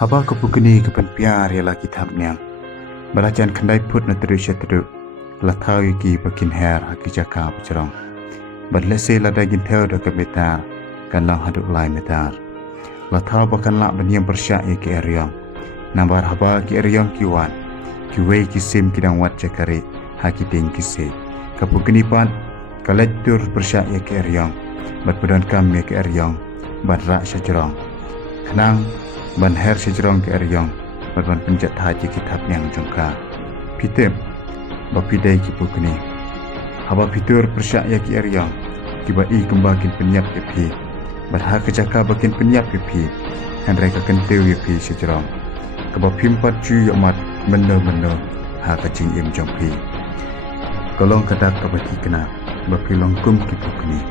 Haba kepukini kepen piar ialah kitab niang. Balajan kendai put na terus teruk. Latau iki bakin her haki jaka bercerong. Badlese lada gintau dah kebetar. Kan lang haduk lai metar. Latau bakan lak beniam bersyak iki eriong. Nambar haba ki eriong kiwan. Kiwei kisim kidang wat jakari. Haki ting kise. Kepukini pan. Kalektur bersyak iki eriong. Bad badan kami iki eriong. Bad rak syacerong. Kenang. Ban her sejrong ke eryong, ban penjat haji kitab yang jongka. Pitep, bapidai ki pukni. Haba fitur persyak ya ki eryong, kiba i kembakin penyiap yepi. Barha kejaka bakin penyiap yepi, han reka kenteu yepi sejrong. Keba pimpat ju yamat mendo ha kacing im jongpi. Kolong kadak kabati kena, bapilong kum ki pukni.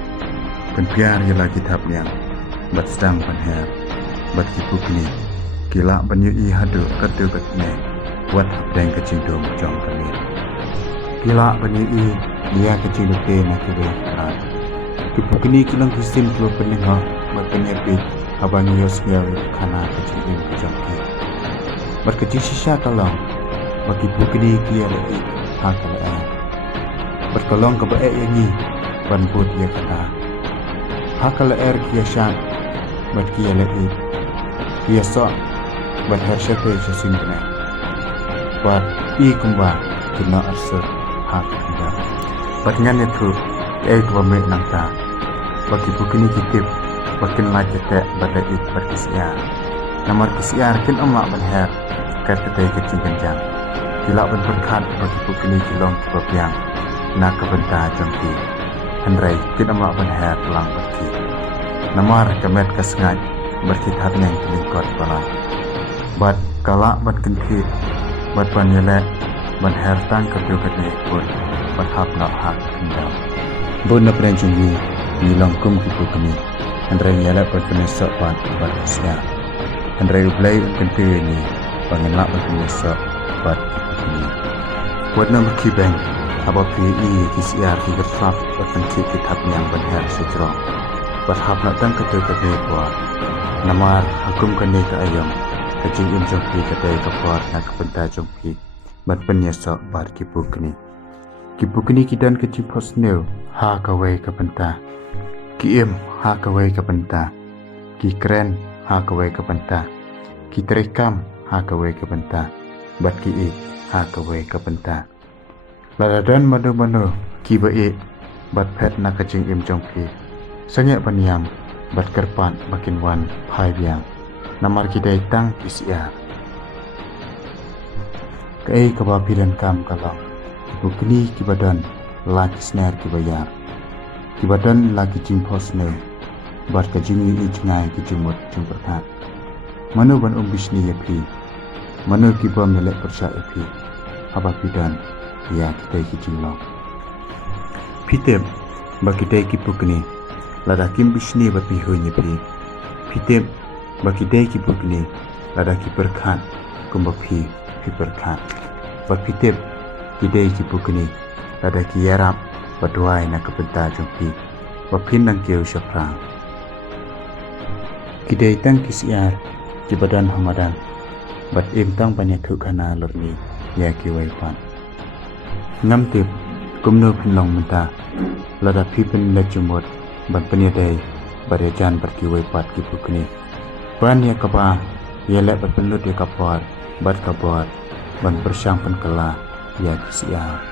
Penpiar ialah kitab yang, bat sedang ban her. Bat kipukni kila banyu i hadu katu katne wat deng kecing dom jong kami kila banyu i dia kecing lupe na kebe karat kipukni kilang kisim klo peningha bat penyepi abang yos ya kana kecing im jong ke bat kecing sisa kalang bat kipukni kia le i ha kala bat kalong ka bae yangi ban bot ya kata ha kala kia shan bat kia le i biasa berhasil kejasin benar. Buat i kumba kena arsur hak anda. Batingan itu kau mek nangta. Bagi bukini kitip bakin lagi tak berdait berkisiar. Namar kisiar kin emak berher kata tay kecing kencang. Kila berkat bagi bukini kilong kebapiang nak kebentar jongki. Henry kin emak berher telang berki. Namar kemet kesengat berkitab yang kelingkot balai. Bat kalak bat kentih, bat panyelek, bat hertang kedua-kedua pun, bat hak nak hak kendam. Bunda peranjungi, nilang kum kipu kini, Andrei nyelek bat penesak bat siap. Andrei ublai kentih ini, pangenlak bat penesak bat kipu kini. Buat nama kibeng, apa PI kisiar kigerfak bat kentih kitab yang berher sejrong. Bat hak nak tang kedua-kedua buat. Namar hakum kani ke ayam kecing im jongpi kedai kepar nak kepentar jongpi bat penyesok bar kipu kini kidan kecing posneu ha kawai kepentar ki im ha kawai kepentar ki keren ha kawai kepentar ki terekam ha kawai kepentar bat ki i ha kawai kepentar ladadan manu ki bae bat pet nak kecing im jongpi sanyak paniam bat kerpan makin wan pai biang namar kidai tang kisiar kei kabapi dan kam kalang bukni kibadan laki sner kibayar kibadan laki cimpos ne bat kajingi i cengai kijumut jumperkat manu ban bisni yapi manu kiba melek persya yapi abapi dan ya kidai kijinglong pitep bakidai kipukni lada kim bisni bapi honya pi pitep baki dai ki bukni lada ki berkat kumba pi berkat bak pitep ki dai ki bukni lada ki yarap badwai na kepentar jumpi bapin nang kiau syafrang ki dai tang kisiar ki badan hamadan bat im tang banyak khana lorni ya ki waipan ngam tip kumno pinlong menta lada pi pen lejumot ban penyedai bariajan berkiwai pat kipu kini ban ya kapa yelek berpelut ya kapar bat kabar ban bersyang penkela ya kisiar